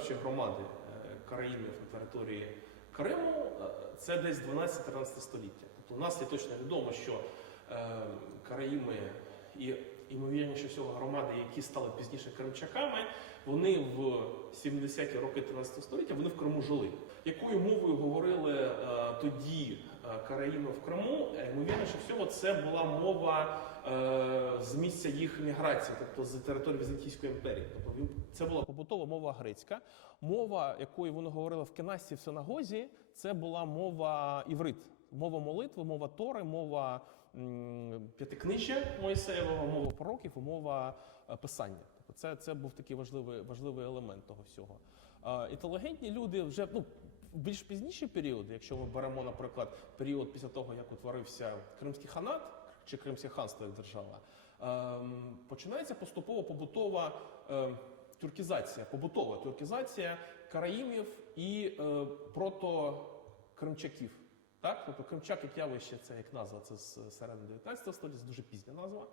перші громади країни на території Криму, е, це десь 12-13 століття. Тобто у нас є точно відомо, що країни караїми і ймовірніше всього громади, які стали пізніше кримчаками, вони в 70-ті роки 13 століття вони в Криму жили. Якою мовою говорили е, тоді е, караїми в Криму? Е, Ймовірніше всього, це була мова е, з місця їх міграції, тобто з території Візантійської імперії. Тобто це була побутова мова грецька. Мова, якою вони говорили в Кенасі в синагозі, це була мова іврит. Мова молитви, мова Тори, мова п'ятикнижжя Моїсеєвого, мова пророків мова е, писання. Тобто це, це був такий важливий, важливий елемент того всього. Е, Інтелігентні люди вже ну, більш пізніші періоди, якщо ми беремо, наприклад, період після того, як утворився Кримський ханат чи Кримське ханство як держава, ем, починається поступово побутова. ем, Тюркізація, побутова тюркізація караїмів і е, протокримчаків. Так, тобто Кримчак як явище, це як назва, це з середини 19 століття, це дуже пізня назва.